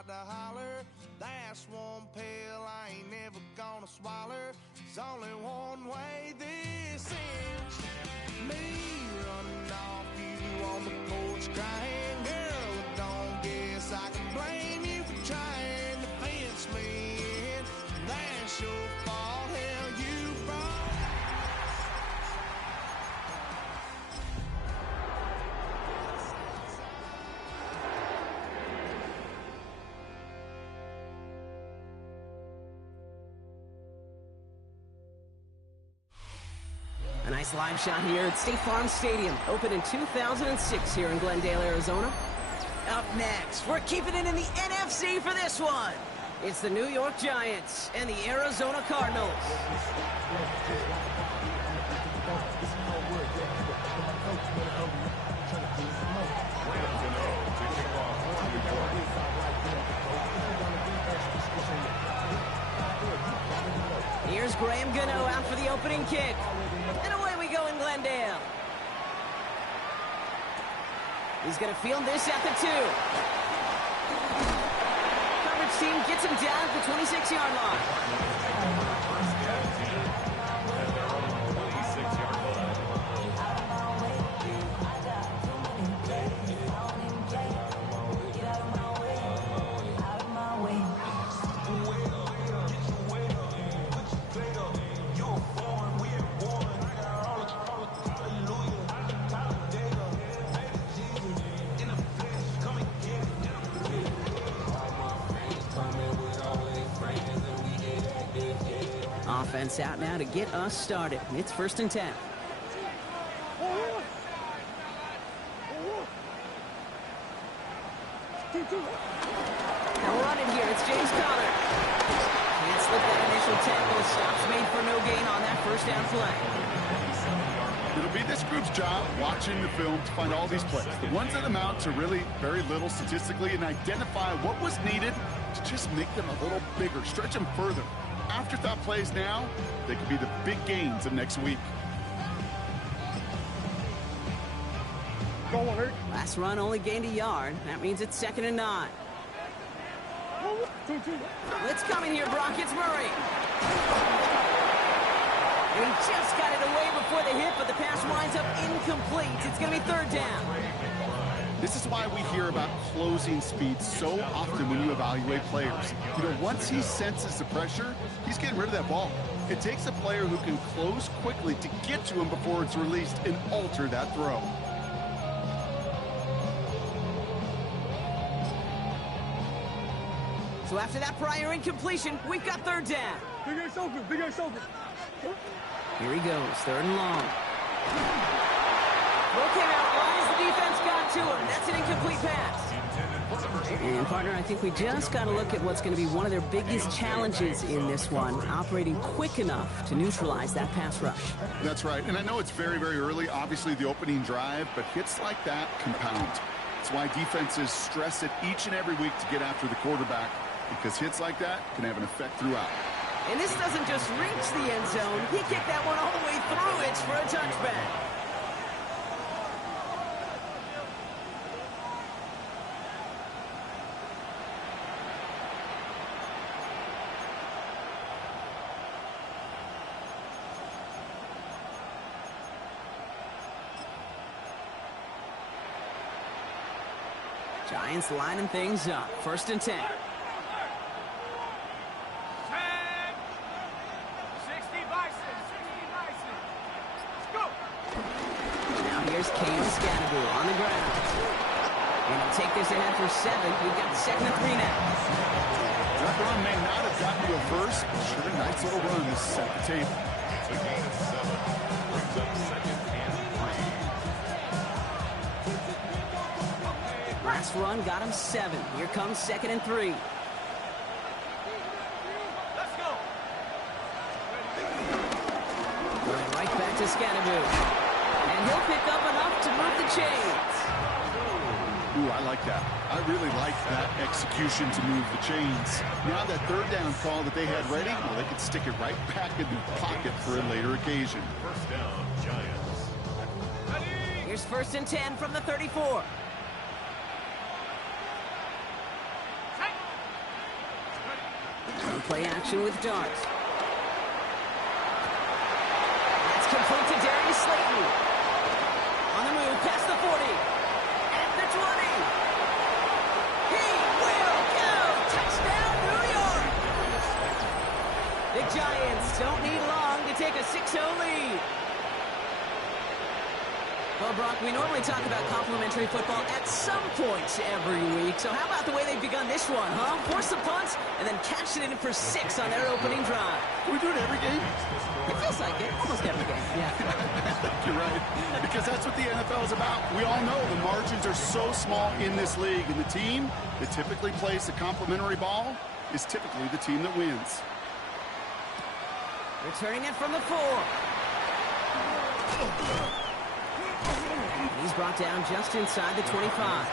tried to holler. That's one pill I ain't never gonna swallow. There's only one way this ends. Me running off, you on the porch crying. Girl, I don't guess I can blame you for trying to fence me in. That's your fault, hell you brought. A nice live shot here at State Farm Stadium, opened in 2006 here in Glendale, Arizona. Up next, we're keeping it in the NFC for this one. It's the New York Giants and the Arizona Cardinals. Here's Graham Gano out for the opening kick. And away we go in Glendale. He's going to field this at the 2. Coverage team gets him down at the 26-yard line. Offense out now to get us started. It's 1st and 10. Now we're on it here. It's James Conner. Can't slip that initial tackle. Stops made for no gain on that first down play. It'll be this group's job watching the film to find all these plays. The ones that amount to really very little statistically and identify what was needed to just make them a little bigger, stretch them further. Afterthought plays now, they could be the big gains of next week. Last run only gained a yard. That means it's 2nd and 9. Let's come in here, Brock. It's Murray. And he just got it away before the hit, but the pass winds up incomplete. It's going to be 3rd down. This is why we hear about closing speed so often when you evaluate players. You know, once he senses the pressure, he's getting rid of that ball. It takes a player who can close quickly to get to him before it's released and alter that throw. So after that prior incompletion, we've got 3rd down. Big ass open. Here he goes, 3rd and long. Okay, now, why has the defense got to him? That's an incomplete pass. And, partner, I think we just got to look at what's going to be one of their biggest challenges in this one, operating quick enough to neutralize that pass rush. That's right, and I know it's very, very early, obviously the opening drive, but hits like that compound. That's why defenses stress it each and every week to get after the quarterback, because hits like that can have an effect throughout. And this doesn't just reach the end zone. He kicked that one all the way through. It's for a touchback. Giants lining things up. 1st and 10. 60 Bison. Let's go. Now here's Cam Scannaboo on the ground. And he'll take this ahead for 7. We've got 2nd and 3 now. That run may not have gotten to a first, but sure, a nice little run to set the table. It's a gain of 7. Brings up 2nd and 3. Last run got him 7. Here comes 2nd and 3. Let's go. Going right back to Scannaboo. And he'll pick up enough to move the chains. Ooh, I like that. I really like that execution to move the chains. Now that 3rd down call that they had ready, well, they could stick it right back in the pocket for a later occasion. 1st down, Giants. Here's 1st and 10 from the 34. Play action with Dart. That's complete to Darius Slayton. On the move, past the 40. At the 20. He will go! Touchdown, New York! The Giants don't need long to take a 6-0 lead. Well, Brock, we normally talk about complimentary football at some points every week. So how about the way they've begun this one, huh? Force the punts and then catch it in for 6 on their opening drive. Can we do it every game? It feels like it. Almost every game. Yeah. You're right. Because that's what the NFL is about. We all know the margins are so small in this league. And the team that typically plays the complimentary ball is typically the team that wins. Returning it from the 4. He's brought down just inside the 25.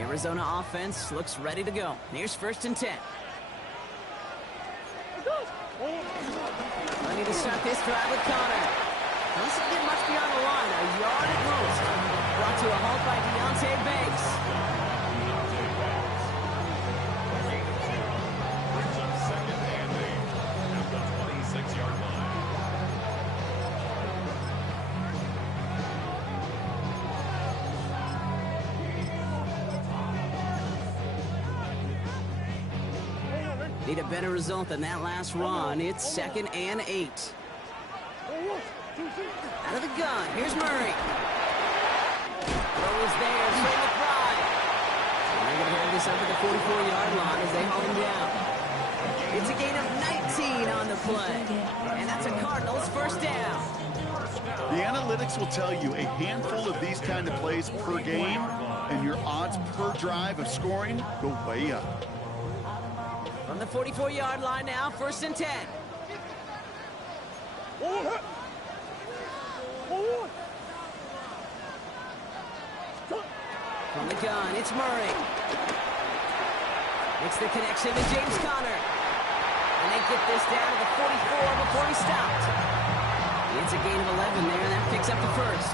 Arizona offense looks ready to go. Here's 1st and 10. Ready to start this drive with Connor. Doesn't get much beyond the line, a yard at most. Brought to a halt by Deontay Banks. Brings up 2nd and 8 at the 26-yard line. Need a better result than that last run. It's 2nd and 8. Out of the gun, here's Murray. Throw is there, Trey McBride. And they're going to have this up at the 44-yard line as they haul him down. It's a gain of 19 on the play. And that's a Cardinals 1st down. The analytics will tell you a handful of these kind of plays per game, and your odds per drive of scoring go way up. From the 44-yard line now, 1st and 10. From the gun, it's Murray. It's the connection to James Conner. And they get this down to the 44 before he stopped. It's a gain of 11 there, and that picks up the 1st.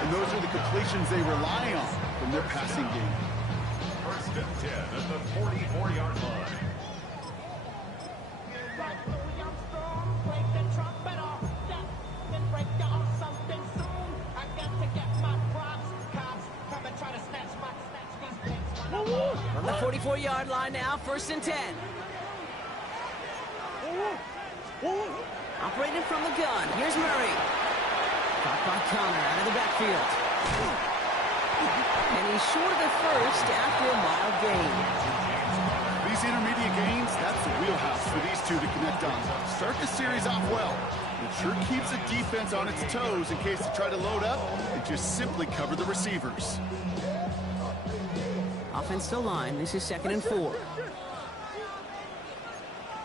And those are the completions they rely on from their passing game. 1st and 10 at the 44-yard line. From the 44-yard line now, 1st and 10. Operating from the gun, here's Murray. Caught by Connor out of the backfield. And he's short of the 1st after a mild gain. These intermediate gains, that's the wheelhouse for these two to connect on. Start the series off well. It sure keeps the defense on its toes in case they try to load up and just simply cover the receivers. Offense still line. This is 2nd and 4.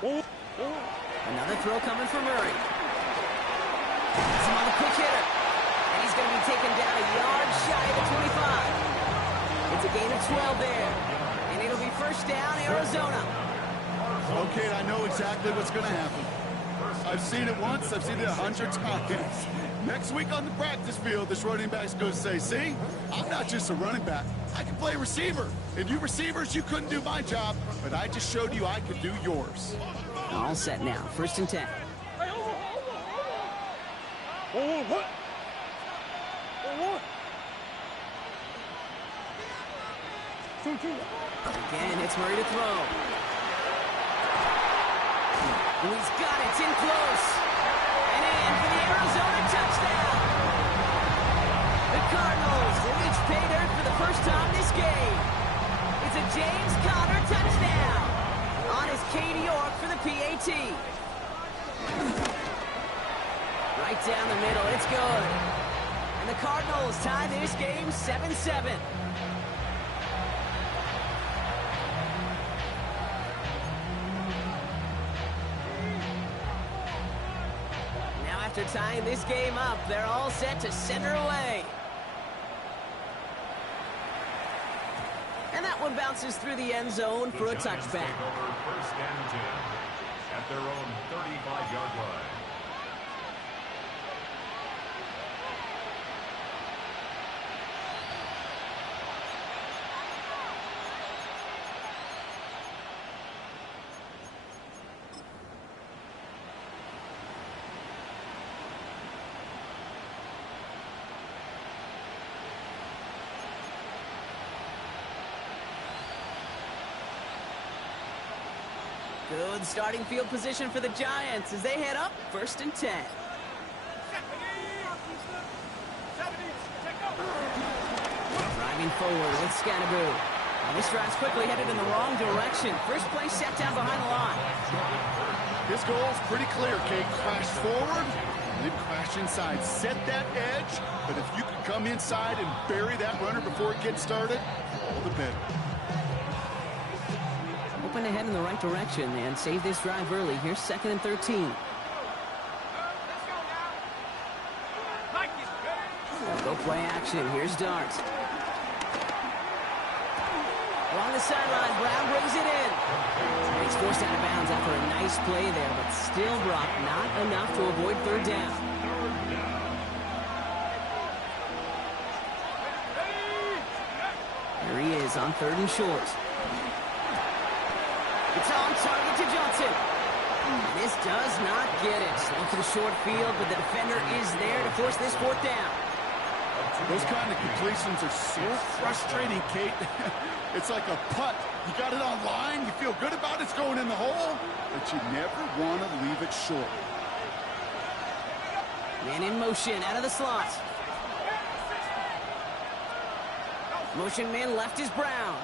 Another throw coming for Murray. It's him on the quick hitter. And he's going to be taken down a yard shy of the 25. It's a gain of 12 there. And it'll be 1st down, Arizona. Okay, I know exactly what's going to happen. I've seen it once. I've seen it 100 times. Next week on the practice field, this running back's going to say, see, I'm not just a running back. I can play receiver. And you receivers, you couldn't do my job, but I just showed you I could do yours. All set now. 1st and 10. Again, it's Murray to throw. And he's got it. It's in close. And in for the Arizona touchdown. The Cardinals reach pay dirt for the 1st time this game. It's a James Conner touchdown. On his Katie York for the PAT. Right down the middle. It's good. And the Cardinals tie this game 7-7. After tying this game up, they're all set to center away. And that one bounces through the end zone for a touchback. First and 10 at their own 35-yard line. Good starting field position for the Giants as they head up 1st and 10. Driving forward with Scannaboo. This drive's quickly headed in the wrong direction. First play set down behind the line. His goal is pretty clear, Kate. Crash forward, and then crash inside. Set that edge, but if you can come inside and bury that runner before it gets started, all the better. Hoping to head in the right direction and save this drive early. Here's 2nd and 13. Go play action. Here's Dart. Along the sideline, Brown brings it in. He's forced out of bounds after a nice play there, but still Brock not enough to avoid 3rd down. There he is on 3rd and short. It's on target to Johnson. This does not get it. Slow to the short field, but the defender is there to force this 4th down. Those kind of completions are so frustrating, Kate. It's like a putt. You got it on line, you feel good about it's going in the hole, but you never want to leave it short. Man in motion out of the slot. Motion man left is Brown.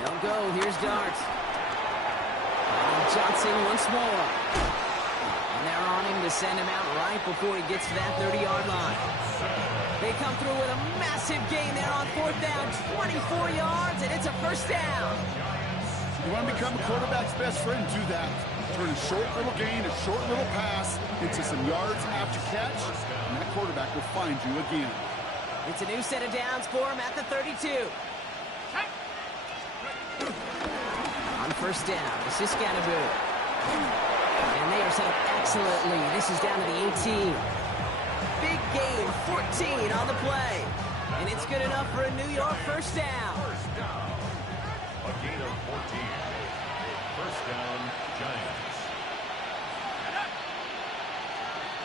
They'll go. Here's Dart. Johnson once more. And they're on him to send him out right before he gets to that 30-yard line. They come through with a massive gain there on 4th down. 24 yards, and it's a 1st down. You want to become a quarterback's best friend, do that. Turn a short little gain, a short little pass into some yards after catch, and that quarterback will find you again. It's a new set of downs for him at the 32. On 1st down, this is Scannaboo. And they are set up excellently. This is down to the 18. Big gain, 14 on the play. And it's good enough for a New York 1st down. A gain of 14. 1st down, Giants.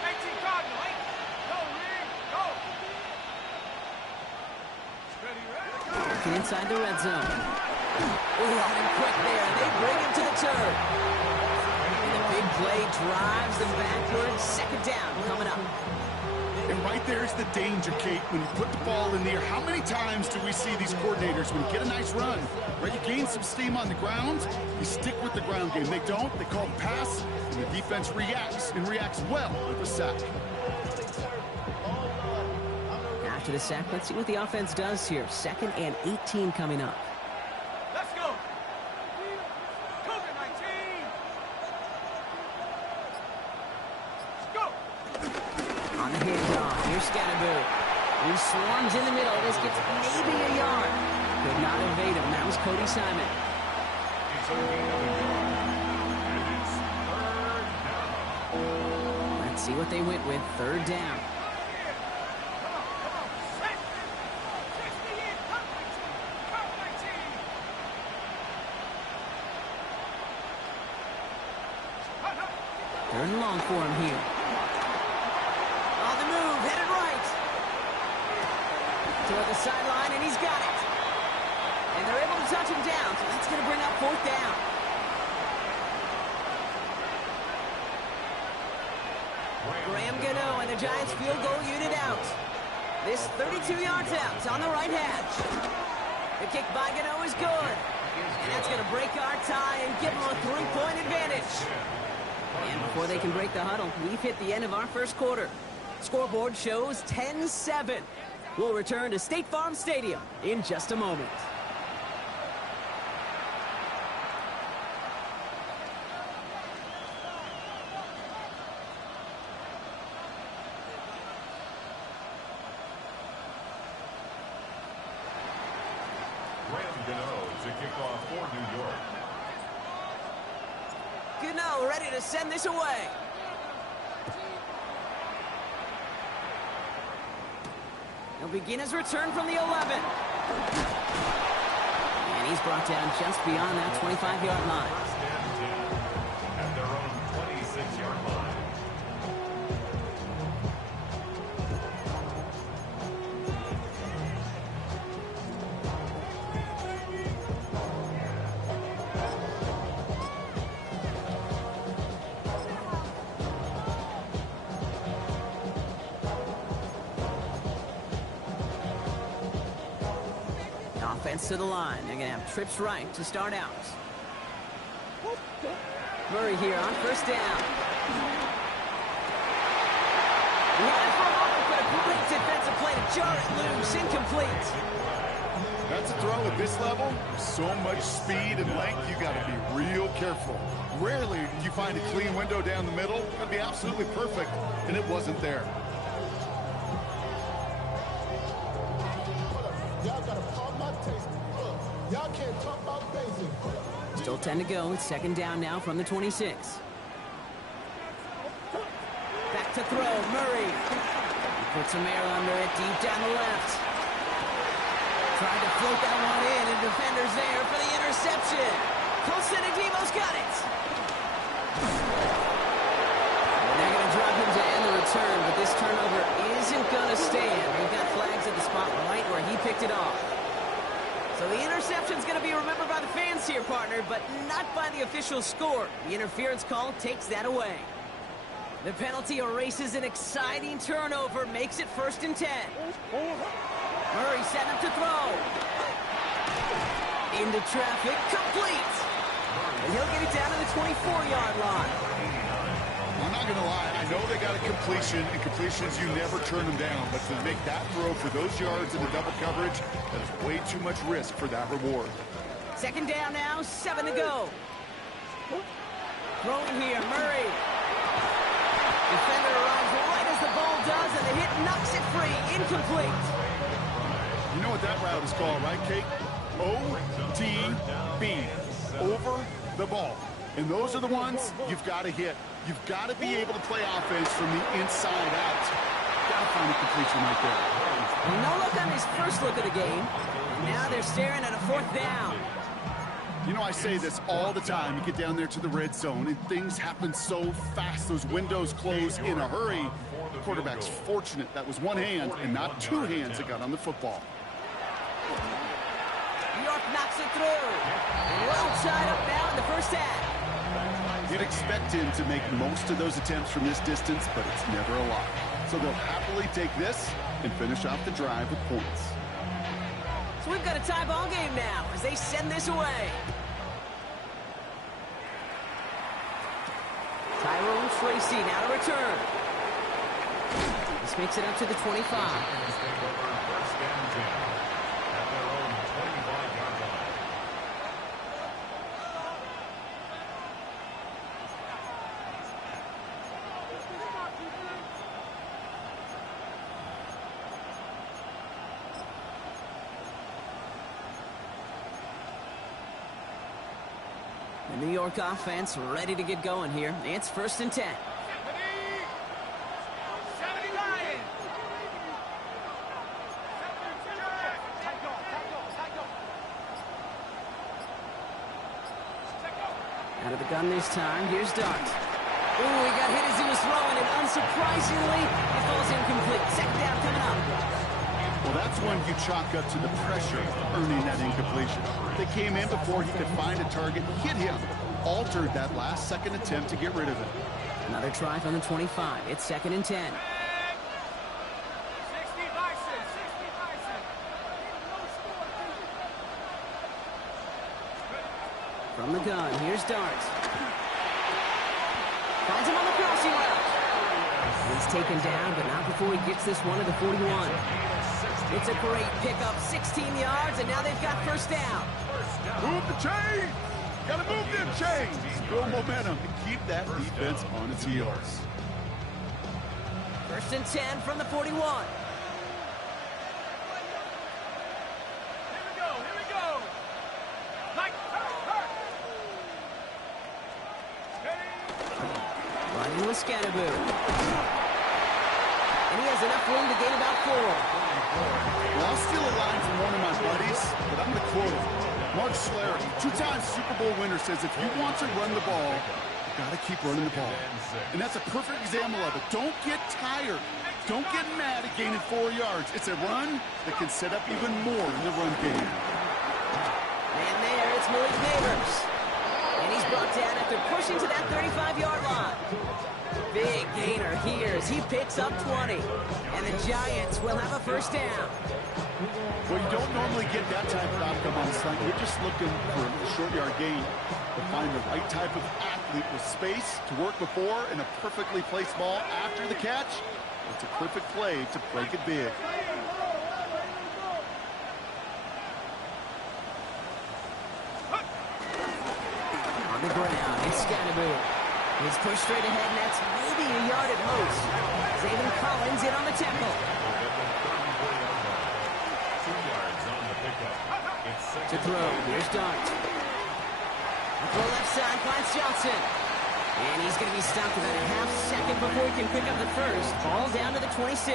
18 Cardinals. Go, Reed. Go. Steady, ready. Working inside the red zone. And quick there. They bring him to the turn. And the big play drives them backwards. 2nd down coming up. And right there's the danger, Kate, when you put the ball in the air. How many times do we see these coordinators, when you get a nice run, right, you gain some steam on the ground, you stick with the ground game. They don't. They call the pass, and the defense reacts, and reacts well with the sack. After the sack, let's see what the offense does here. 2nd and 18 coming up. Let's go. Cougar 19. Let's go. On the handoff, here's Scannaboo. He swarms in the middle. This gets maybe a yard. Could not evade him. That was Cody Simon. It's a gain of a yard. And it's 3rd down. Let's see what they went with. 3rd down. Third and long for him here. On the move, headed right. Toward the sideline, and he's got it. And they're able to touch him down, so that's going to bring up 4th down. Graham Gano and the Giants field goal unit out. This 32 yards out on the right hash. The kick by Gano is good. And that's going to break our tie and give them a 3-point advantage. And before they can break the huddle, we've hit the end of our 1st quarter. Scoreboard shows 10-7. We'll return to State Farm Stadium in just a moment. to kick off for New York. Gano ready to send this away. He'll begin his return from the 11. And he's brought down just beyond that 25-yard line. First and 10 at their own 26-yard line. Offense to the line. They're going to have trips right to start out. Murray here on first down. He had it for a moment, but a great defensive play to jar it loose. Incomplete. That's a throw at this level. So much speed and length, you got to be real careful. Rarely do you find a clean window down the middle. It's going to be absolutely perfect, and it wasn't there. Y'all can't talk about basic. Still 10 to go. It's second down now from the 26. Back to throw. Murray. He puts some air under it deep down the left. Tried to float that one in, and defenders there for the interception. Colson and Devo's got it. They're going to drop him to end the return, but this turnover isn't going to stand. We've got flags at the spot right where he picked it off. So the interception's going to be remembered by the fans here, partner, but not by the official score. The interference call takes that away. The penalty erases an exciting turnover, makes it first and 10. Murray set up to throw. Into traffic, complete. And he'll get it down to the 24-yard line. I'm not going to lie. I know they got a completion, and completions, you never turn them down. But to make that throw for those yards in the double coverage, that is way too much risk for that reward. Second down now, 7 to go. Throwing here, Murray. Defender arrives right as the ball does, and the hit knocks it free. Incomplete. You know what that route is called, right, Kate? OTB. Over the ball. And those are the ones you've got to hit. You've got to be able to play offense from the inside out. Got to find a completion right there. Well, no look on his first look at the game. And now they're staring at a fourth down. You know, I say this all the time. You get down there to the red zone, and things happen so fast. Those windows close in a hurry. The quarterback's fortunate that was one hand and not two hands that got on the football. New York knocks it through. Well tied up now in the first half. You'd expect him to make most of those attempts from this distance, but it's never a lot. So they'll happily take this and finish off the drive with points. So we've got a tie ball game now as they send this away. Tyrone Tracy now to return. This makes it up to the 25. First and 10 at their own 25-yard line. The New York offense ready to get going here. It's first and 10. Out of the gun this time. Here's Dart. Ooh, he got hit as he was throwing, and unsurprisingly, it falls incomplete. Second down coming up. Well, that's when you chalk up to the pressure of earning that incompletion. They came in before he could find a target, hit him, altered that last-second attempt to get rid of it. Another try from the 25. It's second and 10. 60 Bison, 60 Bison. From the gun, here's Dart. Finds him on the crossing route. He's taken down, but not before he gets this one to the 41. It's a great pickup, 16 yards, and now they've got first down. Move the chains! Gotta move them chains! Build momentum and keep that defense on its heels. First and 10 from the 41. Here we go, here we go. Playing with Scannaboo. And he has enough room to gain about 4. Well, I'll steal a line from one of my buddies, but I'm going to quote him. Mark Schlereth, 2-time Super Bowl winner, says if you want to run the ball, you got to keep running the ball. And that's a perfect example of it. Don't get tired. Don't get mad at gaining 4 yards. It's a run that can set up even more in the run game. And there, it's Malik Neighbors. And he's brought down after pushing to that 35-yard line. Big gainer here as he picks up 20. And the Giants will have a first down. Well, you don't normally get that type of outcome on slant. You're just looking for a short yard gain to find the right type of athlete with space to work before and a perfectly placed ball after the catch. It's a perfect play to break it big. On the ground, it's Scannaboo. He's pushed straight ahead, and that's maybe a yard at most. Zayden Collins in on the tackle. To throw, here's Dart. The throw left side finds Johnson. And he's going to be stopped about a half second before he can pick up the first. Ball down to the 26.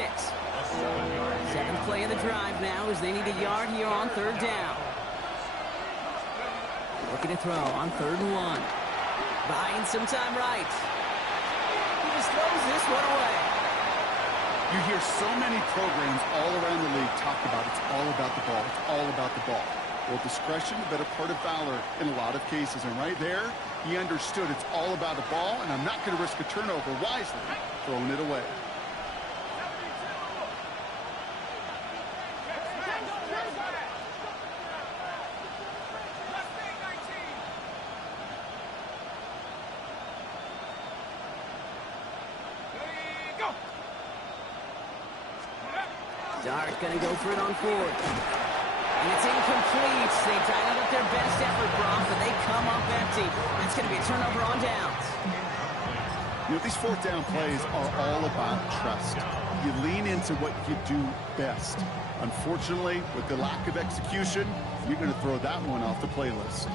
7th play of the drive now as they need a yard here on 3rd down. Looking to throw on 3rd and 1. Buying some time right. He just throws this one away. You hear so many programs all around the league talk about it's all about the ball. It's all about the ball. Well, discretion, the better part of valor in a lot of cases. And right there, he understood it's all about the ball, and I'm not going to risk a turnover wisely, throwing it away. Dart going to go for it on 4th. And it's incomplete. They tried up their best effort, Brock, but they come up empty. That's going to be a turnover on downs. You know, these 4th down plays are all about trust. You lean into what you do best. Unfortunately, with the lack of execution, you're going to throw that one off the playlist.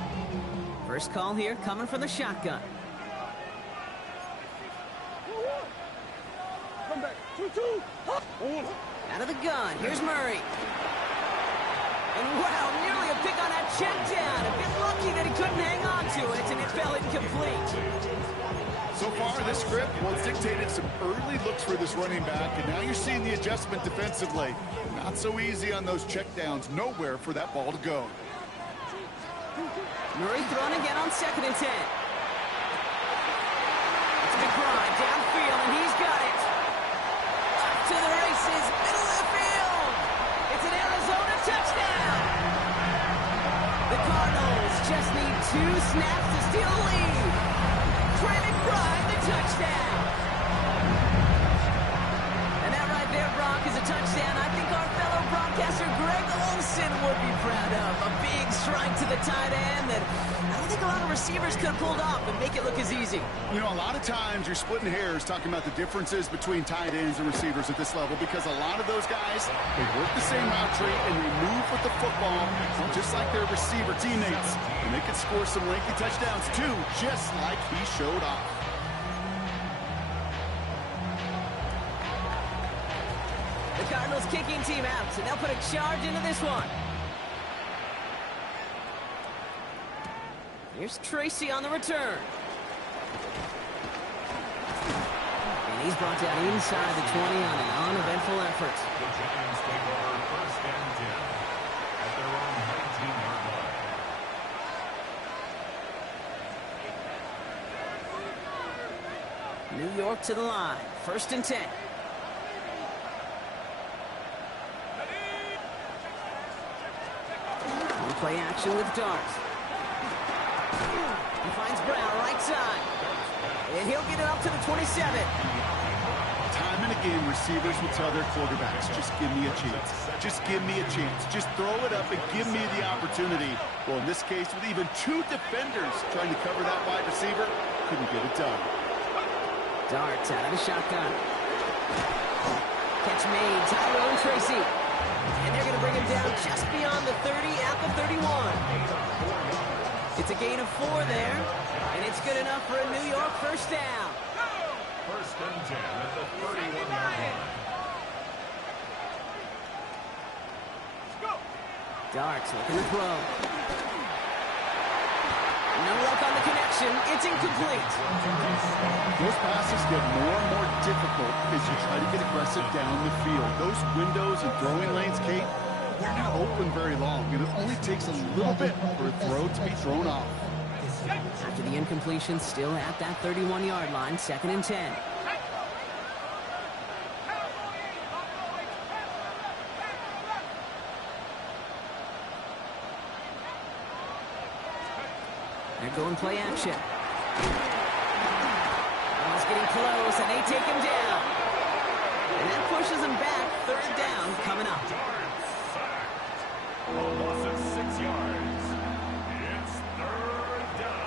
First call here coming from the shotgun. Come back. 2-2. Out of the gun, here's Murray. And wow, nearly a pick on that check down. A bit lucky that he couldn't hang on to it, and it fell incomplete. So far, this script, well, it's dictated some early looks for this running back, and now you're seeing the adjustment defensively. Not so easy on those checkdowns. Nowhere for that ball to go. Murray thrown again on 2nd and 10. It's McBride downfield, and he's got it. Up to the races, middle of the field. It's an Arizona touchdown. The Cardinals just need 2 snaps to steal the lead. Trey McBride, the touchdown. And that right there, Brock, is a touchdown I think our fellow broadcaster Greg Olsen would be proud of. A big strike to the tight end that I don't think a lot of receivers could have pulled off and make it look as easy. You know, a lot of times you're splitting hairs talking about the differences between tight ends and receivers at this level because a lot of those guys, they work the same route tree and they move with the football just like their receiver teammates. And they can score some lengthy touchdowns too, just like he showed off. The Cardinals kicking team out, and they'll put a charge into this one. Here's Tracy on the return. And he's brought down inside the 20 on an uneventful effort. The Giants take over 1st and 10 at their own 19-yard line. New York to the line. 1st and 10. On play action with Dart. He finds Brown right side. And he'll get it up to the 27. Time and again, receivers will tell their quarterbacks, just give me a chance. Just give me a chance. Just throw it up and give me the opportunity. Well, in this case, with even 2 defenders trying to cover that wide receiver, couldn't get it done. Darts out of the shotgun. Catch made, Tyrone Tracy. And they're going to bring him down just beyond the 30 at the 31. It's a gain of 4 there, and it's good enough for a New York first down. First and 10 at the 31-yard line. Darts looking to throw. No luck on the connection. It's incomplete. Those passes get more and more difficult as you try to get aggressive down the field. Those windows and throwing lanes, Kate, they're not open very long, and it only takes a little bit for a throw to be thrown off. After the incompletion, still at that 31-yard line, 2nd and 10. They're going play action. Ball's getting close, and they take him down. And that pushes him back. 3rd down coming up. A loss of 6 yards. It's 3rd down.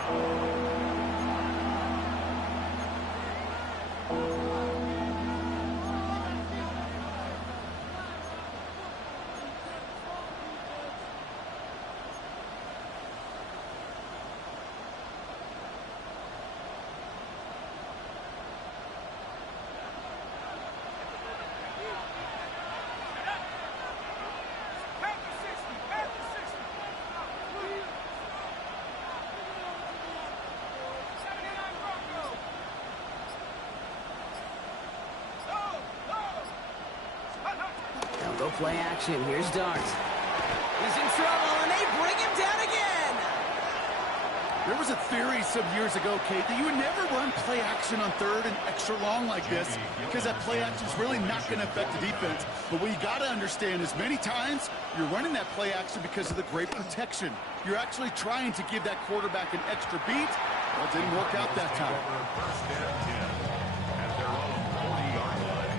Go play action. Here's Darts. He's in trouble, and they bring him down again. There was a theory some years ago, Kate, that you would never run play action on 3rd and extra long like this because that play action is really not going to affect the defense. But what you got to understand is many times you're running that play action because of the great protection. You're actually trying to give that quarterback an extra beat. Well, it didn't work out that time. First and 10 at their own 40-yard line.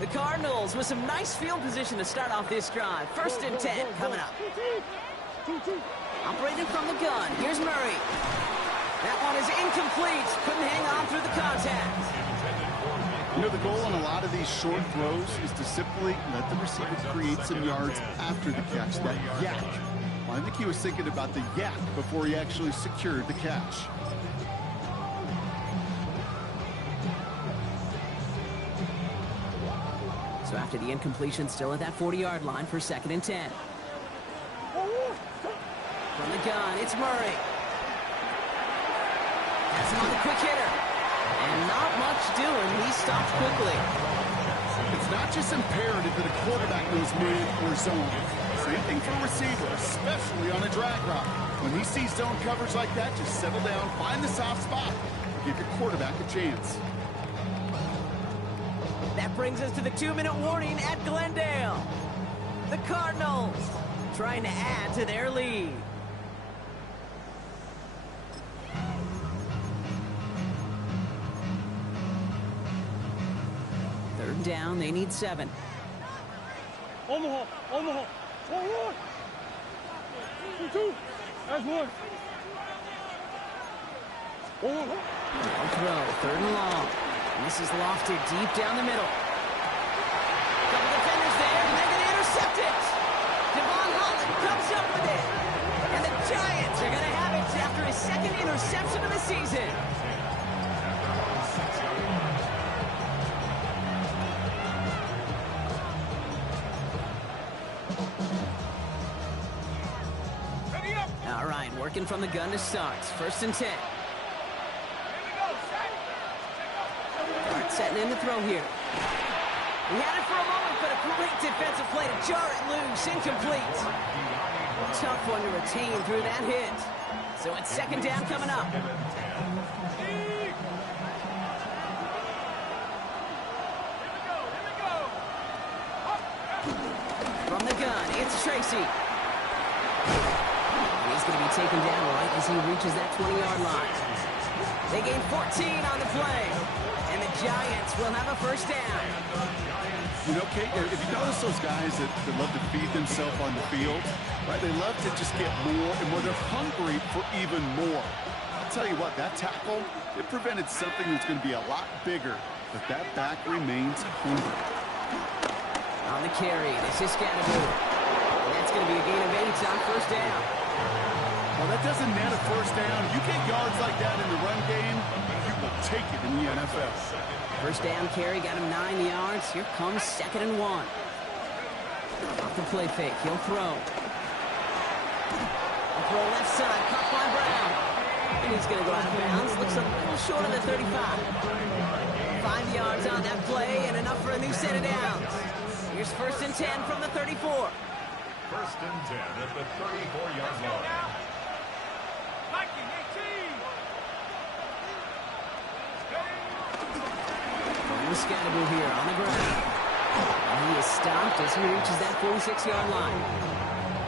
The Cardinals with some nice field position to start off this drive. 1st and 10 coming up. Operating from the gun. Here's Murray. That one is incomplete. Couldn't hang on through the contact. You know, the goal on a lot of these short throws is to simply let the receiver create some yards after the catch, that yak. Well, I think he was thinking about the yak before he actually secured the catch. So after the incompletion, still at that 40-yard line for 2nd and 10. From the gun, it's Murray. Passing on the quick hitter. And not much doing. He stopped quickly. It's not just imperative that a quarterback knows man or zone. Same thing for a receiver, especially on a drag route. When he sees zone coverage like that, just settle down, find the soft spot, and give your quarterback a chance. That brings us to the 2-minute warning at Glendale. The Cardinals trying to add to their lead. Third down, they need 7. Omaha. Forward. 2. That's 1. Forward. Now throw, 3rd and long. And this is lofted deep down the middle. Couple defenders there, and they're going to intercept it. Devon Holland comes up with it. And the Giants are going to have it after his 2nd interception of the season. All right, working from the gun to start. 1st and 10. Setting in the throw here. He had it for a moment, but a great defensive play to jar it loose. Incomplete. Tough one to retain through that hit. So it's 2nd down coming up. From the gun, it's Tracy. And he's going to be taken down right as he reaches that 20-yard line. They gain 14 on the play. And the Giants will have a first down. You know, Kate, if you notice those guys that love to feed themselves on the field, right? They love to just get more and more. They're hungry for even more. I'll tell you what, that tackle, it prevented something that's going to be a lot bigger, but that back remains hungry. On the carry, this is Scattergood. That's going to be a gain of 8 on first down. Well, that doesn't net a first down. You get yards like that in the run game, you will take it in the NFL. First down carry got him 9 yards. Here comes 2nd and 1. Off the play fake, he'll throw. A throw left side, caught by Brown. And he's going to go out of bounds. Looks a little short of the 35. 5 yards on that play and enough for a new set of downs. Here's 1st and 10 from the 34. 1st and 10 at the 34-yard line. Scattergood here on the ground. And he is stopped as he reaches that 46-yard line.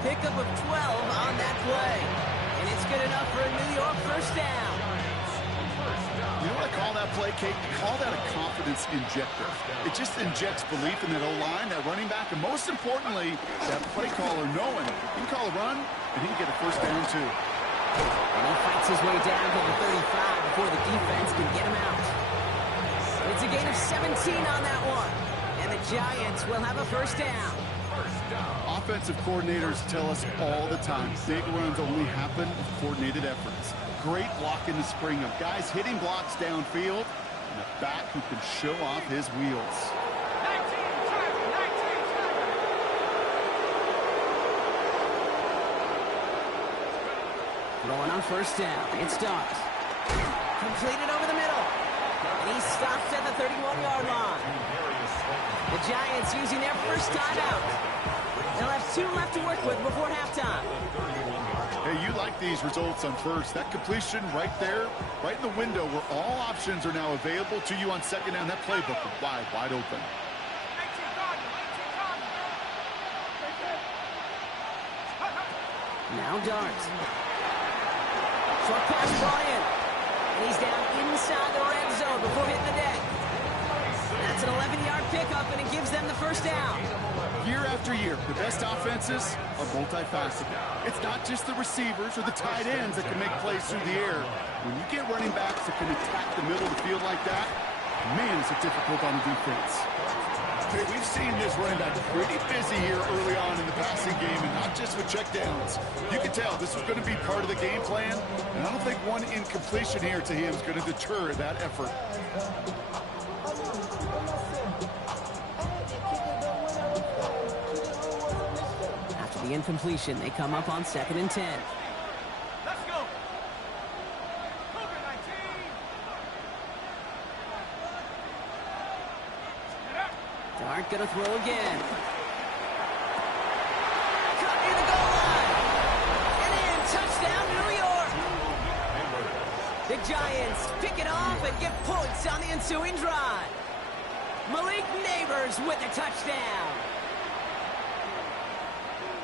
Pickup of 12 on that play. And it's good enough for a New York first down. You know what I call that play, Kate? I call that a confidence injector. It just injects belief in that O-line, that running back, and most importantly, that play caller knowing he can call a run and he can get a first down too. And he fights his way down to the 35 before the defense can get him out. It's a gain of 17 on that one. And the Giants will have a first down. Offensive coordinators tell us all the time, big runs only happen with coordinated efforts. Great block in the spring of guys hitting blocks downfield and a back who can show off his wheels. Throwing on first down. It's Dobbs. Completed over the middle. And he stops at the 31-yard line. The Giants using their first timeout. They'll have 2 left to work with before halftime. Hey, you like these results on first. That completion right there, right in the window where all options are now available to you on second down. That playbook is wide open. Now Darts. Short pass brought in. And he's down inside the red zone before hitting the deck. That's an 11-yard pickup, and it gives them the first down. Year after year, the best offenses are multifaceted. It's not just the receivers or the tight ends that can make plays through the air. When you get running backs that can attack the middle of the field like that, man, is it difficult on the defense. Okay, we've seen this running back pretty busy here early on in the passing game, and not just with checkdowns. You can tell this was going to be part of the game plan, and I don't think one incompletion here to him is going to deter that effort. After the incompletion, they come up on 2nd and 10. Let's go. Dart gonna throw again. Cut near the goal line. And in, touchdown New York. The Giants pick it off and get points on the ensuing drive. Malik Neighbors with a touchdown.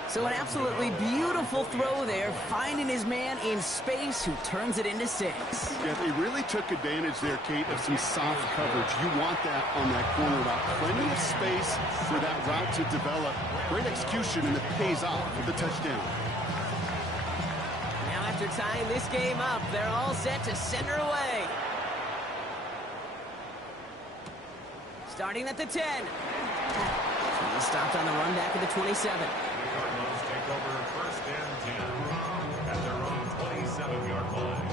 So an absolutely beautiful throw there, finding his man in space who turns it into 6. Yeah, they really took advantage there, Kate, of some soft coverage. You want that on that corner route. Plenty of space for that route to develop. Great execution, and it pays off with the touchdown. Now after tying this game up, they're all set to send her away. Starting at the 10. He's stopped on the run back at the 27. Cardinals take over 1st and 10 at their own 27-yard line.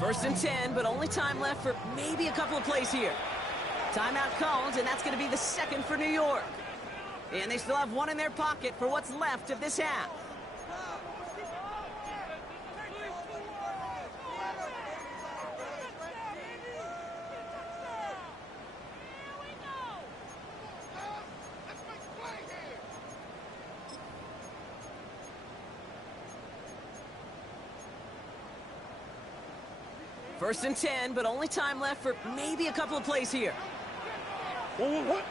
First and 10, but only time left for maybe a couple of plays here. Timeout called, and that's going to be the 2nd for New York. And they still have 1 in their pocket for what's left of this half. First and 10, but only time left for maybe a couple of plays here. What?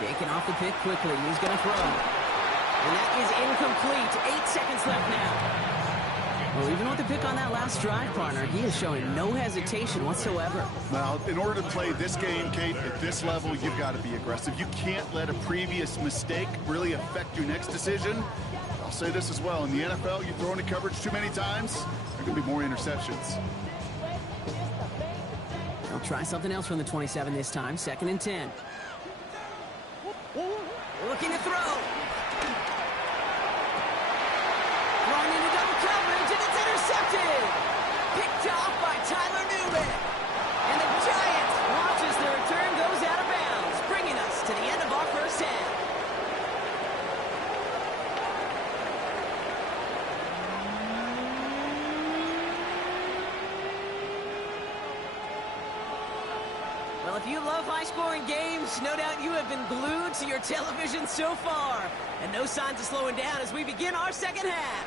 Shaking off the pick quickly. He's going to throw. And that is incomplete. 8 seconds left now. Well, even with the pick on that last drive, partner, he is showing no hesitation whatsoever. Well, in order to play this game, Kate, at this level, you've got to be aggressive. You can't let a previous mistake really affect your next decision. I'll say this as well. In the NFL, you throw into coverage too many times, there are going to be more interceptions. They'll try something else from the 27 this time. 2nd and 10. Looking to throw. Throwing into double coverage, and it's intercepted. Picked off by Tyler Newman. And the Giants watch as the return goes out of bounds, bringing us to the end of our first half. Well, if you love high-scoring games, no doubt you have been glued to your television so far. And no signs of slowing down as we begin our second half.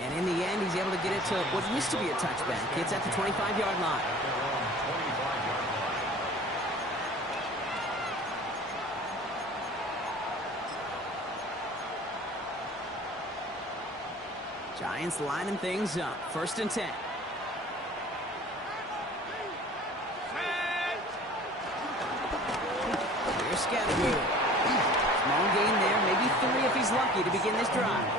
And in the end, he's able to get it to what used to be a touchback. It's at the 25-yard line. Giants lining things up. 1st and 10. Here's Scatterwood. Small gain there, maybe 3 if he's lucky to begin this drive.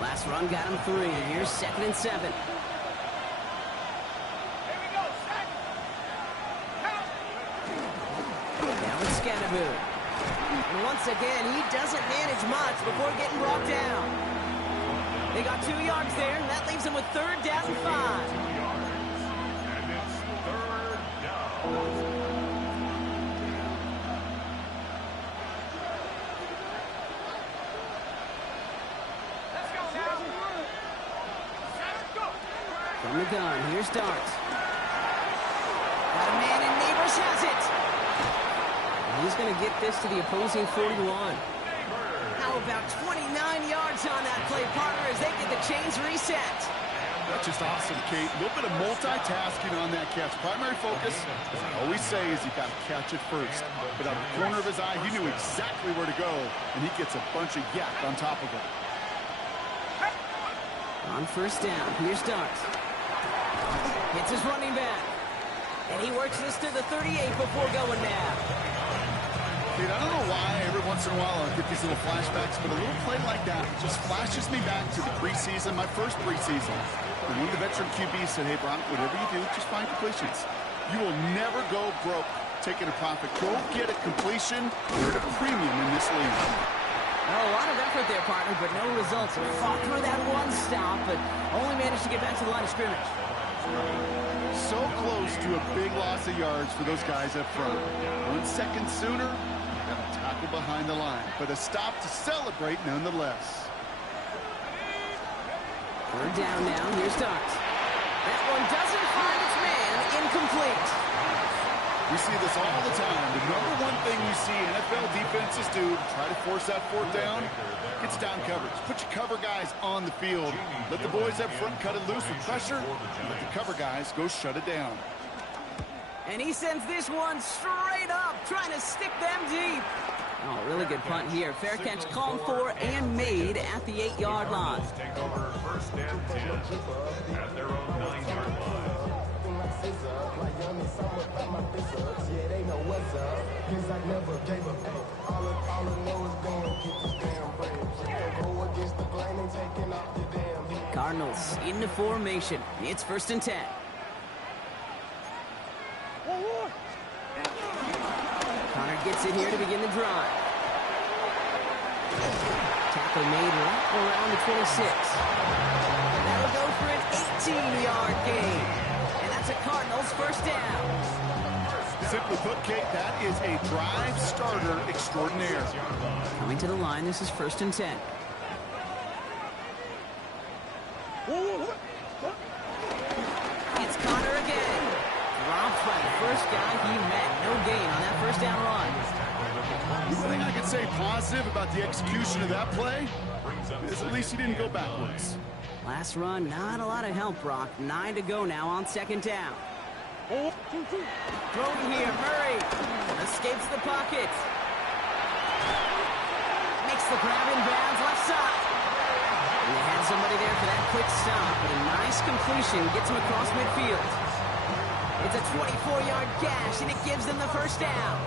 Last run got him 3. Here's 2nd and 7. Now it's Scatterwood. And once again, he doesn't manage much before getting brought down. They got 2 yards there, and that leaves them with 3rd down and 5. And it's 3rd down. From the gun, here's Darts. Got a man, and Neighbors has it. And he's going to get this to the opposing 41. How about 29 yards on that play, partner, as they get the chains reset. That's just awesome, Kate. A little bit of multitasking on that catch. Primary focus, as I always say, is you got to catch it first. But out of the corner of his eye, he knew exactly where to go, and he gets a bunch of yak on top of it. On 1st down, here's Darts. Hits his running back. And he works this to the 38 before going down. Dude, I don't know why every once in a while I get these little flashbacks, but a little play like that just flashes me back to the preseason, my first preseason. And when the veteran QB said, hey, Brock, whatever you do, just find completions. You will never go broke taking a profit. Go get a completion. You're at a premium in this league. Oh, a lot of effort there, partner, but no results. Fought through that one stop, but only managed to get back to the line of scrimmage. So close to a big loss of yards for those guys up front. 1 second sooner, got a tackle behind the line, but a stop to celebrate nonetheless. 3rd down now. Here's Darts. That one doesn't find its man. Incomplete. We see this all the time. The number one thing you see NFL defenses do to try to force that 4th down, it's down coverage. Put your cover guys on the field. Let the boys up front cut it loose with pressure. And let the cover guys go shut it down. And he sends this one straight up, trying to stick them deep. Oh, really good punt here. Fair catch called for and made at the 8-yard line. Take over 1st and 10 at their own 9-yard line. Cardinals into formation. It's 1st and 10. Connor gets it here to begin the drive. Tackle made right around the 26. That'll go for an 18-yard gain. And that's a Cardinals 1st down. Simply put, Kate, that is a drive starter extraordinaire. Coming to the line, this is 1st and 10. It's Connor again. first guy he met. No gain on that first down run. The thing I can say positive about the execution of that play is at least he didn't go backwards. Last run, not a lot of help, Brock. 9 to go now on second down. Throwing here, Murray escapes the pocket. Makes the grab in bounds, left side. He had somebody there for that quick stop, but a nice completion gets him across midfield. It's a 24-yard gash, and it gives them the first down.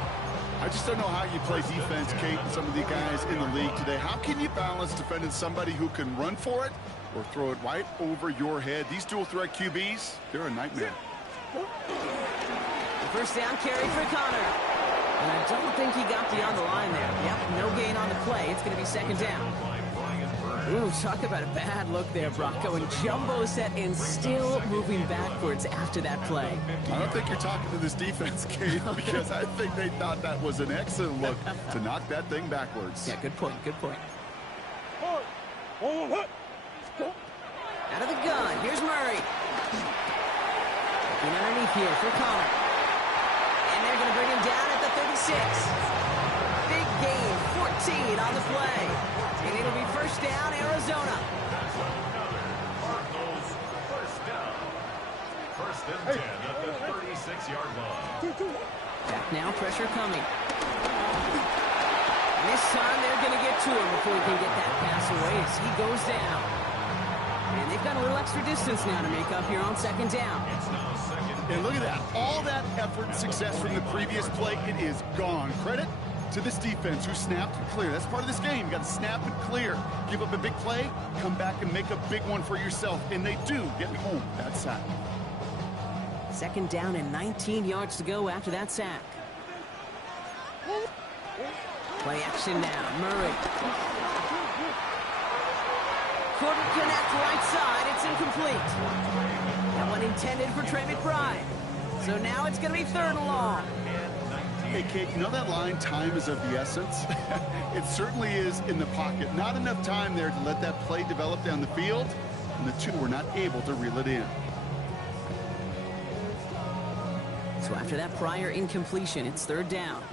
I just don't know how you play defense, Kate, and some of the guys in the league today. How can you balance defending somebody who can run for it or throw it right over your head? These dual-threat QBs, they're a nightmare. The first down carry for Connor. And I don't think he got beyond the line there. Yep, no gain on the play. It's going to be second down. Ooh, talk about a bad look there, Brock. Going jumbo set and still moving backwards after that play. I don't think you're talking to this defense, Kate, because I think they thought that was an excellent look to knock that thing backwards. Yeah, good point, good point. Out of the gun, here's Murray. Looking underneath here for Connor. And they're going to bring him down at the 36. Big gain, 14 on the play. And it'll be first down, Arizona. Cardinals, first down. First and 10 at the 36-yard line. Back now, pressure coming. And this time they're going to get to him before he can get that pass away as he goes down. And they've got a little extra distance now to make up here on second down. And look at that. All that effort and success from the previous play, it is gone. Credit to this defense who snapped and clear. That's part of this game. You got to snap and clear. Give up a big play, come back and make a big one for yourself. And they do get home that sack. Second down and 19 yards to go after that sack. Play action now. Murray. Couldn't connect right side. It's incomplete. That one intended for Trey McBride. So now it's going to be third and long. Hey, Kate, you know that line, time is of the essence? It certainly is in the pocket. Not enough time there to let that play develop down the field, and the two were not able to reel it in. So after that prior incompletion, it's third down.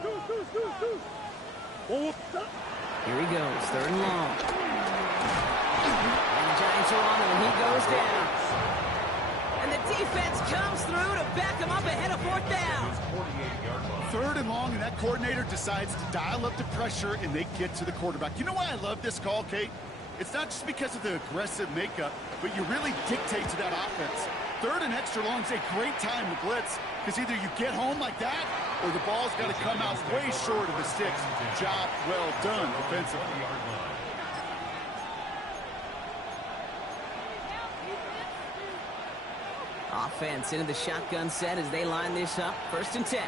Here he goes, third and long. And the Giants are on him, and he goes down. And the defense comes through to back him up ahead of fourth down. Third and long, and that coordinator decides to dial up the pressure, and they get to the quarterback. You know why I love this call, Kate? It's not just because of the aggressive makeup, but you really dictate to that offense. Third and extra long is a great time to blitz, because either you get home like that, or the ball's got to come out way short of the sticks. Job well done defensively. Offense into the shotgun set as they line this up. First and 10.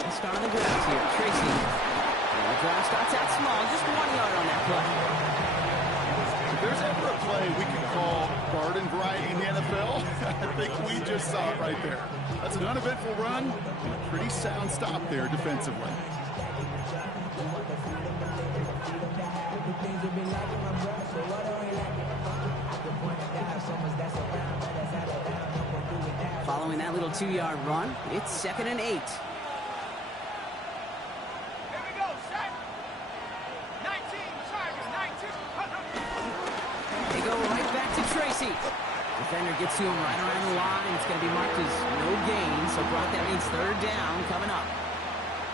Let's start on the ground here. Tracy. The drive starts out small. Just 1 yard on that play. If there's ever a play we can call garden variety in the NFL, I think we just saw it right there. That's an uneventful run and a pretty sound stop there defensively. Following that little 2-yard run, it's second and 8. They go right back to Tracy. Defender gets to him right around the line. It's going to be marked as no gain. So, Brock, that means third down coming up.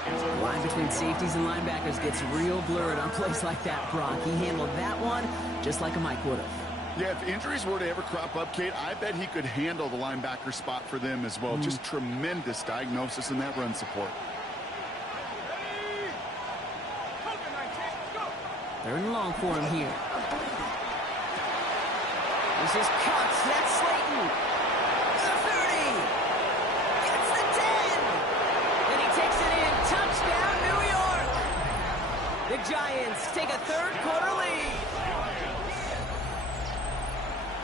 The line between safeties and linebackers gets real blurred on plays like that, Brock. He handled that one just like a Mike would have. Yeah, if injuries were to ever crop up, Kate, I bet he could handle the linebacker spot for them as well. Just tremendous diagnosis in that run support. Third and long for him here. This is cuts. That's Slayton. The 30. Gets the 10. And he takes it in. Touchdown, New York. The Giants take a third-quarter lead.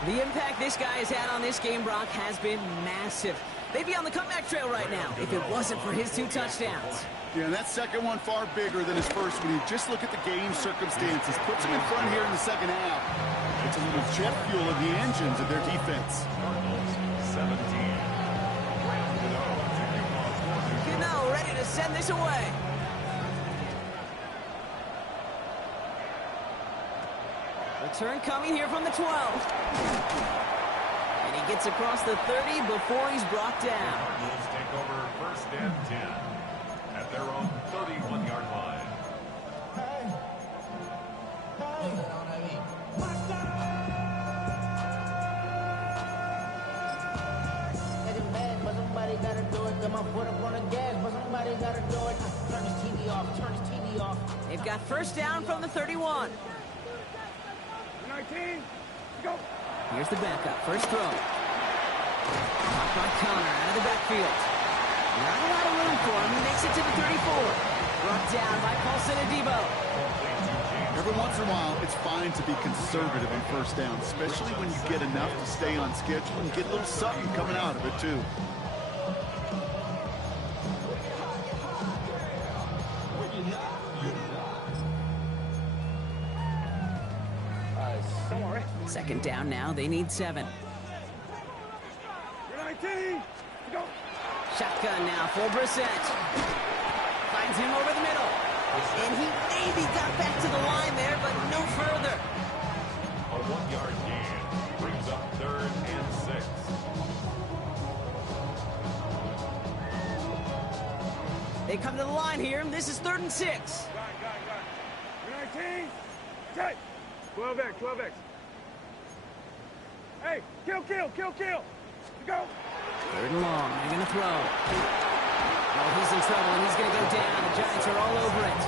The impact this guy has had on this game, Brock, has been massive. They'd be on the comeback trail right now if it wasn't for his 2 touchdowns. Yeah, and that second one far bigger than his first when you just look at the game circumstances. Puts him in front here in the second half. But a little jet fuel in the engines of their defense. Cardinals 17. Gano ready to send this away. Return coming here from the 12. And he gets across the 30 before he's brought down. Cardinals take over first and 10 at their own 31-yard line. Somebody gotta do it. Got my foot up on the gas, but somebody gotta do it. Turn his TV off. Turn his TV off. They've got first down from the 31. 19, go. Here's the backup. First throw. Caught by Connor out of the backfield. Not a lot of room for him. He makes it to the 34. Brought down by Paulson Adebo. Every once in a while, it's fine to be conservative on first down, especially when you get enough to stay on schedule and get a little something coming out of it, too. Second down now. They need 7. You're 19, go. Shotgun now for Brissett. Finds him over the middle. And he maybe got back to the line there, but no further. A 1-yard gain brings up 3rd and 6. They come to the line here. This is 3rd and 6. Got it. You're 19, okay. 12X, 12X. Hey, kill. Go. 3rd and long. They're going to throw. Oh, he's in trouble, and he's going to go down. The Giants are all over it.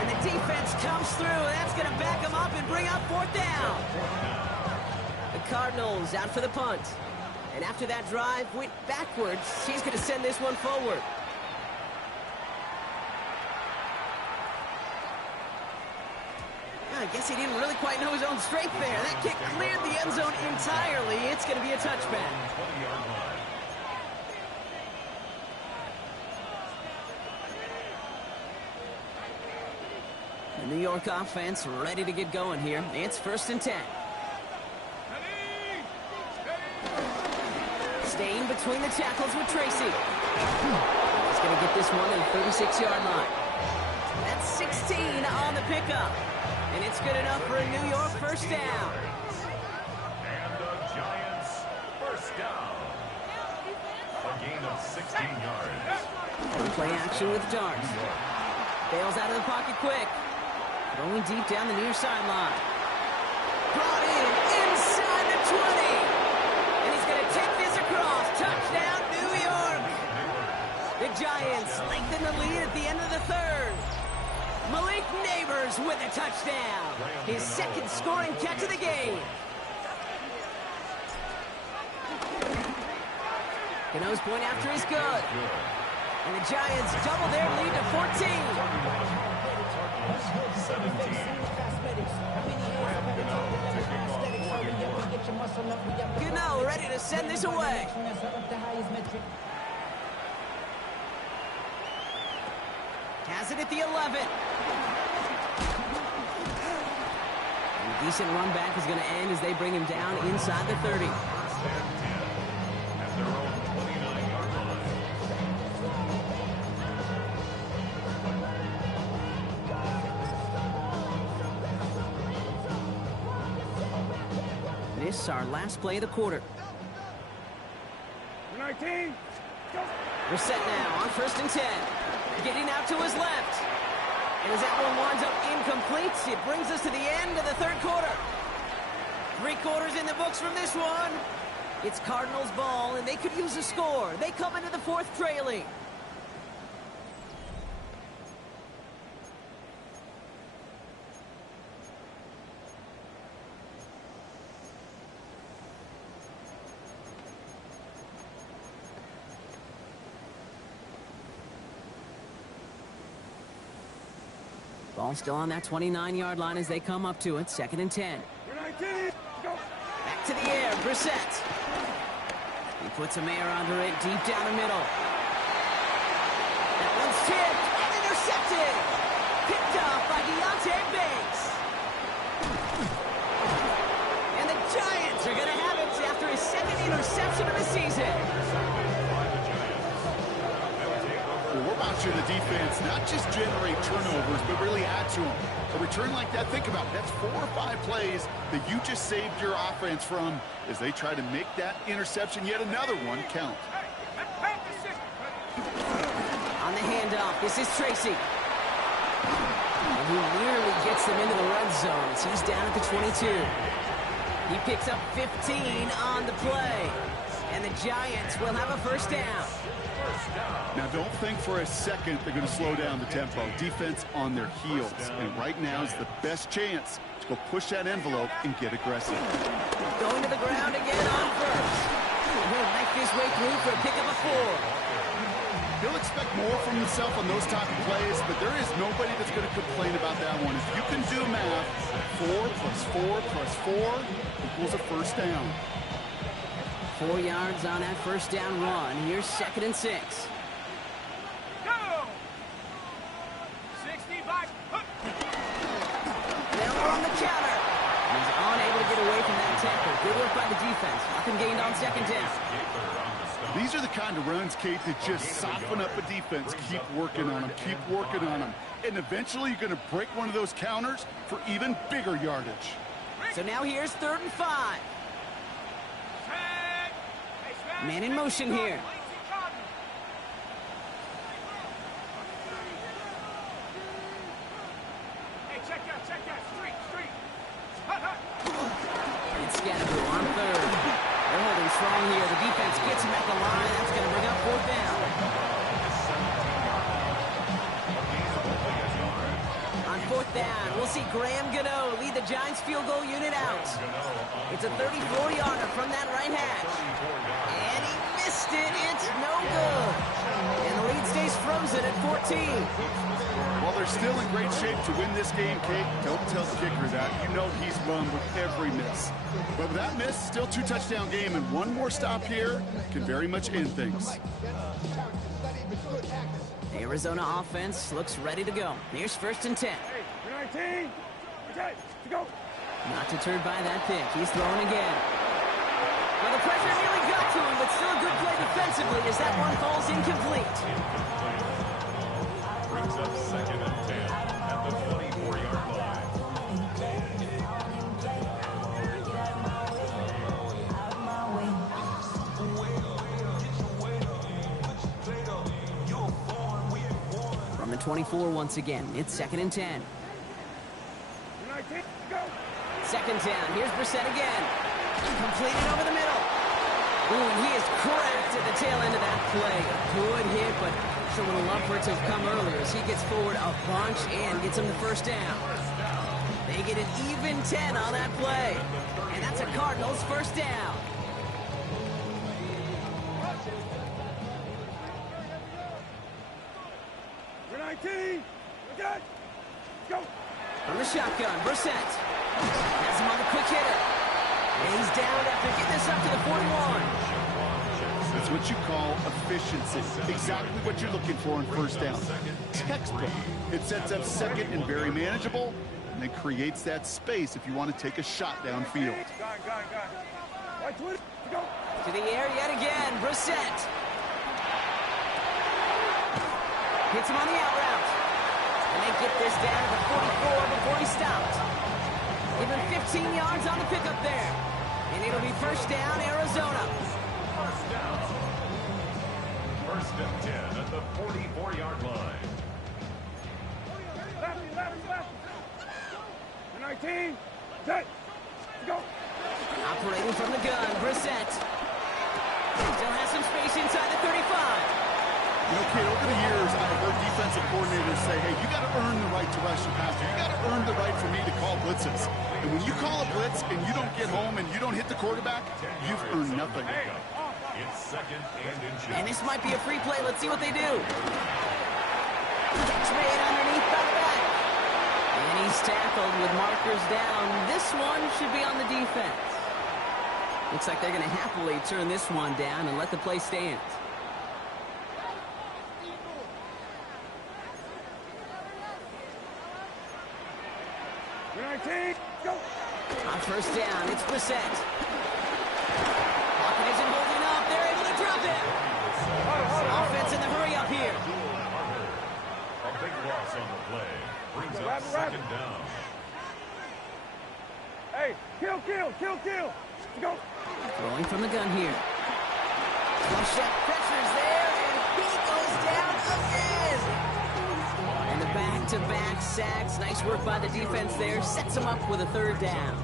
And the defense comes through, and that's going to back them up and bring up 4th down. The Cardinals out for the punt. And after that drive went backwards, she's going to send this one forward. I guess he didn't really quite know his own strength there. That kick cleared the end zone entirely. It's going to be a touchback. 20-yard line. The New York offense ready to get going here. It's 1st and 10. Staying between the tackles with Tracy. He's going to get this one at the 36-yard line. That's 16 on the pickup. And it's good enough for a New York first down. And the Giants first down. A gain of 16 yards. Play action with Darts. Bails out of the pocket quick. Throwing deep down the near sideline. Brought in inside the 20. And he's going to take this across. Touchdown, New York. The Giants lengthen the lead at the end of the 3rd. Malik Neighbors with a touchdown. His 2nd scoring catch of the game. Cano's point after is good. And the Giants double their lead to 14. Cano ready to send this away. Has it at the 11. And a decent run back is going to end as they bring him down inside the 30. First and 10 at their own 29-yard line. This is our last play of the quarter. You're 19, go. We're set now on 1st and 10. Getting out to his left. And as that one winds up incomplete, it brings us to the end of the 3rd quarter. 3 quarters in the books from this one. It's Cardinals ball, and they could use a score. They come into the 4th trailing. Ball still on that 29-yard line as they come up to it. 2nd and 10. You're 19, go. Back to the air, Brissett. He puts a man under it, deep down the middle. That one's tipped and intercepted. Picked up by Deontay Banks. Giants are going to have it after his second interception of the season. Well, we're watching the defense not just generate turnovers, but really add to them. A return like that, think about it. That's 4 or 5 plays that you just saved your offense from as they try to make that interception, yet another one, count. On the handoff, this is Tracy. And he nearly gets them into the red zone as he's down at the 22. He picks up 15 on the play. And the Giants will have a first down. Now, don't think for a second they're going to slow down the tempo. Defense on their heels. And right now is the best chance to go push that envelope and get aggressive. Going to the ground again on first. And he'll make his way through for a pickup of 4. He'll expect more from himself on those type of plays, but there is nobody that's going to complain about that one. If you can do math, 4 plus 4 plus 4 equals a first down. 4 yards on that first down run. Here's 2nd and 6. Go! 65. Now we're on the counter. He's unable to get away from that tackle. Good work by the defense. Nothing gained on 2nd down. These are the kind of runs, Kate, that just soften up a defense. Keep working on them. Keep working on them. And eventually you're going to break one of those counters for even bigger yardage. So now here's 3rd and 5. Man in motion here. Hey, check that. Street. It's Scatterbo on 3rd. They're holding strong here. The defense gets him at the line. That's going to bring up 4th down. On 4th down, we'll see Graham Gano lead the Giants field goal unit out. It's a 34-yarder from that right hash. And he missed it. It's no good. And the lead stays frozen at 14. While they're still in great shape to win this game, Kate, don't tell the kicker that. You know he's bummed with every miss. But with that miss, still 2-touchdown game, and one more stop here can very much end things. The Arizona offense looks ready to go. Here's 1st and 10. Hey, 19. Okay, to go. Not deterred by that pick. He's throwing again. Well, the pressure nearly got to him, but still a good play defensively as that one falls incomplete. Brings up 2nd and 10 at the 24-yard line. From the 24 once again, it's 2nd and 10. 19. Go. 2nd down. Here's Brissett again. Completed over the middle. Ooh, and he is cracked at the tail end of that play. Good hit, but sure would have loved for it to have come earlier as he gets forward a bunch and gets him the first down. They get an even 10 on that play. And that's a Cardinals first down. We're 19. Okay. Go. From the shotgun, Brissett has him on the quick hitter. And he's down after getting this up to the 41. That's what you call efficiency. Exactly what you're looking for in first down. Textbook. It sets up 2nd and very manageable, and then creates that space if you want to take a shot downfield. Gone. Right, 20. Go. To the air yet again, Brissett. Hits him on the out route. And they get this down to the 44 before he stopped. Give him 15 yards on the pickup there. And it'll be first down, Arizona. First down. 1st and 10 at the 44-yard line. Left. 19. Set. Go. Operating from the gun, Brissett. Still has some space inside the 35. You know, Kate, over the years, I've heard defensive coordinators say, hey, you got to earn the right to rush your passer. You got to earn the right for me to call blitzes. And when you call a blitz and you don't get home and you don't hit the quarterback, you've earned nothing. It's 2nd and inches. And this might be a free play. Let's see what they do. Catch made underneath the back. And he's tackled with markers down. This one should be on the defense. Looks like they're going to happily turn this one down and let the play stand. We're 19. Go. On first down, it's Brissett. Pocket isn't holding up. They're able to drop it. Offense in the hurry up here. A big loss on the play. Brings up second down. Hey, kill. Go. Throwing from the gun here. Flush pressure's there, and he goes down again. And the back-to-back sacks. Nice work by the defense there. Sets him up with a third down.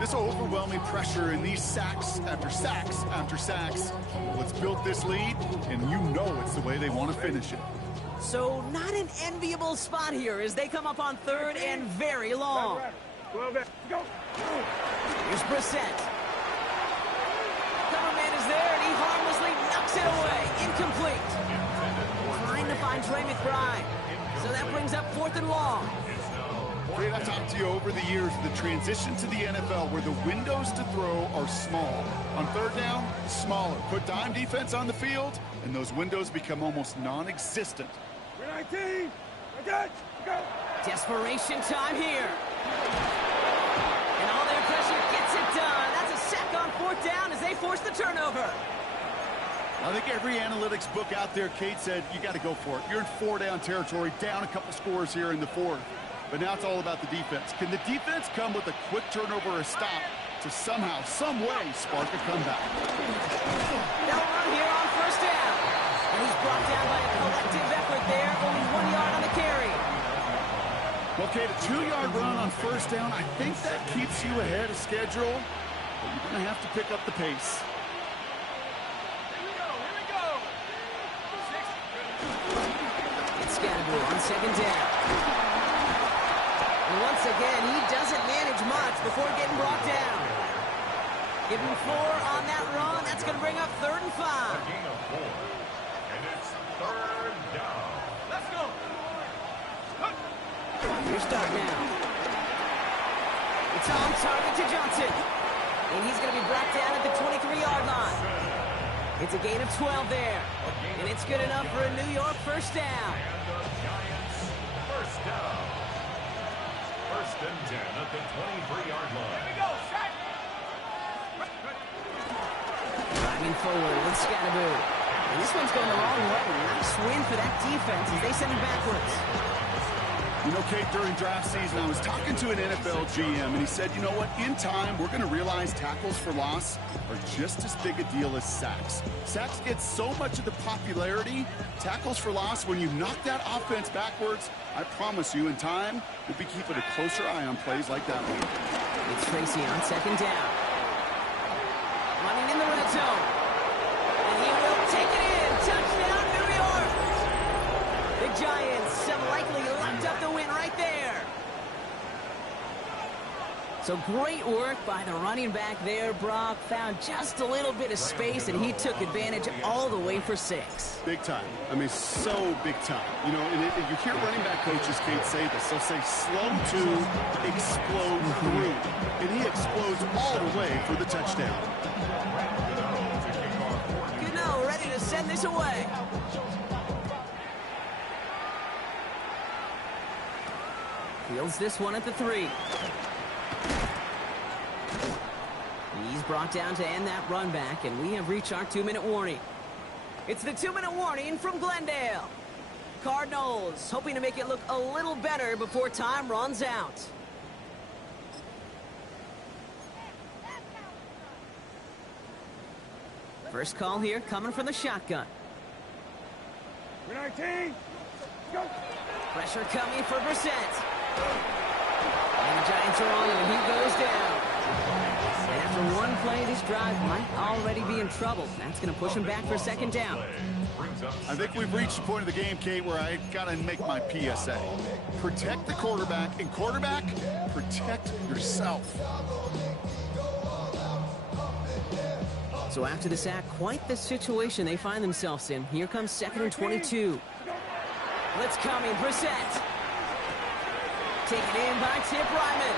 This overwhelming pressure and these sacks after sacks after sacks. Well, it's built this lead, and you know it's the way they want to finish it. So not an enviable spot here as they come up on third and very long. Go. Here's Brissett. Cover man is there, and he harmlessly knocks it away. Incomplete. Trying to find Trey McBride. So that brings up fourth and long. Great, I've talked to you over the years, the transition to the NFL where the windows to throw are small. On third down, smaller. Put dime defense on the field, and those windows become almost non-existent. 19. Go. Desperation time here. And all their pressure gets it done. That's a sack on fourth down as they force the turnover. I think every analytics book out there, Kate, said you got to go for it. You're in four-down territory, down a couple scores here in the fourth. But now it's all about the defense. Can the defense come with a quick turnover or a stop to somehow, some way, spark a comeback? They'll run here on first down. And he's brought down by a collective effort there. Only 1 yard on the carry. Well, Kate, a 2-yard run on first down, I think that keeps you ahead of schedule. But you're going to have to pick up the pace. It's Scatterbury on second down. And once again, he doesn't manage much before getting brought down. Give him 4 on that run. That's going to bring up third and 5. A gain of 4. And it's third down. Let's go. Your start now. It's on target to Johnson. And he's going to be brought down at the 23-yard line. It's a gain of 12 there. And it's good enough for a New York first down. And the Giants first down. First and 10 at the 23-yard line. Here we go, set. Driving forward with Scatterbury. And this one's going the wrong way. Nice win for that defense as they send him backwards. You know, Kate, during draft season, I was talking to an NFL GM, and he said, you know what, in time, we're going to realize tackles for loss are just as big a deal as sacks. Sacks get so much of the popularity. Tackles for loss, when you knock that offense backwards, I promise you, in time, we'll be keeping a closer eye on plays like that one. It's Tracy on second down. Running in the red zone. And he will take it in. Touchdown, New York! The Giants have likely locked up the win right there. So great work by the running back there, Brock. Found just a little bit of space, and he took advantage all the way for 6. Big time. I mean, so big time. You know, and you hear running back coaches, Kate, say this. They'll say slow to explode through. And he explodes all the way for the touchdown. Gano ready to send this away. Fields this one at the 3. He's brought down to end that run back, and we have reached our 2-minute warning. It's the 2-minute warning from Glendale. Cardinals hoping to make it look a little better before time runs out. First call here coming from the shotgun. 19. Go. Pressure coming for Brissett. And the Giants are on him, and he goes down. And after one play, this drive might already be in trouble. That's going to push him back for second down. I think we've reached the point of the game, Kate, where I got to make my PSA. Protect the quarterback, and quarterback, protect yourself. So after the sack, quite the situation they find themselves in. Here comes second and 22. Blitz coming, Brissett. Taken in by Tip Ryman.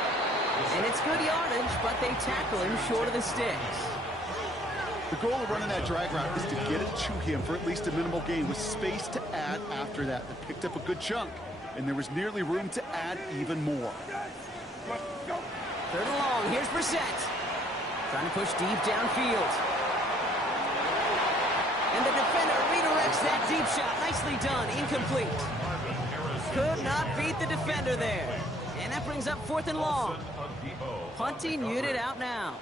And it's good yardage, but they tackle him short of the sticks. The goal of running that drag route is to get it to him for at least a minimal gain with space to add after that. They picked up a good chunk, and there was nearly room to add even more. Third and long. Here's Brissett. Trying to push deep downfield. And the defender redirects that deep shot. Nicely done. Incomplete. Could not beat the defender there. And that brings up 4th and long. Punting unit out now.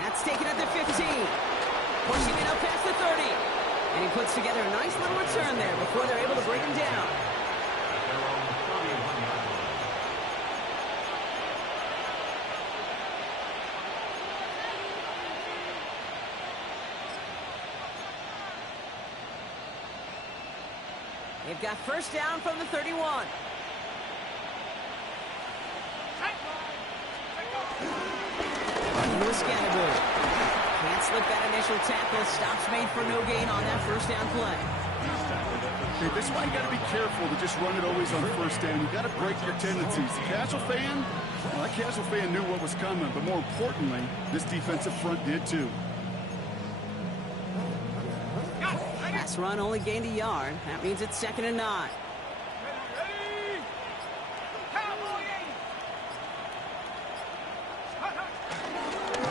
That's taken at the 15. Pushing it up past the 30. And he puts together a nice little return there before they're able to break him down. They've got first down from the 31. Lewis Scannable. Can't slip that initial tackle. Stops made for no gain on that first down play. Okay, this is why you got to be careful to just run it always on first down. You got to break your tendencies. The casual fan, well, that casual fan knew what was coming, but more importantly, this defensive front did too. Pass run only gained a yard. That means it's 2nd and 9.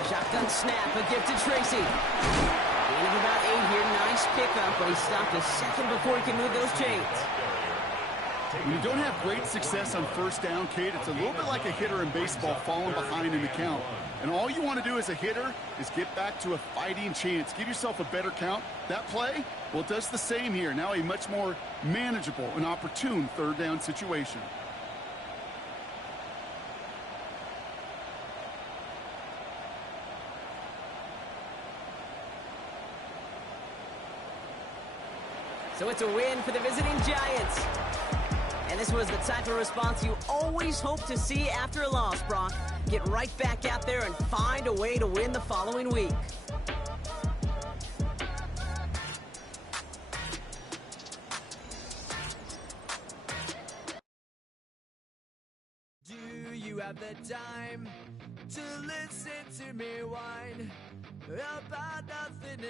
Shotgun snap, a gift to Tracy. Gain of about 8 here. Nice pickup, but he stopped a second before he can move those chains. When you don't have great success on first down, Kate, it's a little bit like a hitter in baseball falling behind in the count. And all you want to do as a hitter is get back to a fighting chance. Give yourself a better count. That play, well, it does the same here. Now a much more manageable and opportune 3rd down situation. So it's a win for the visiting Giants. And this was the type of response you always hope to see after a loss, Brock. Get right back out there and find a way to win the following week. Do you have the time to listen to me whine about nothing?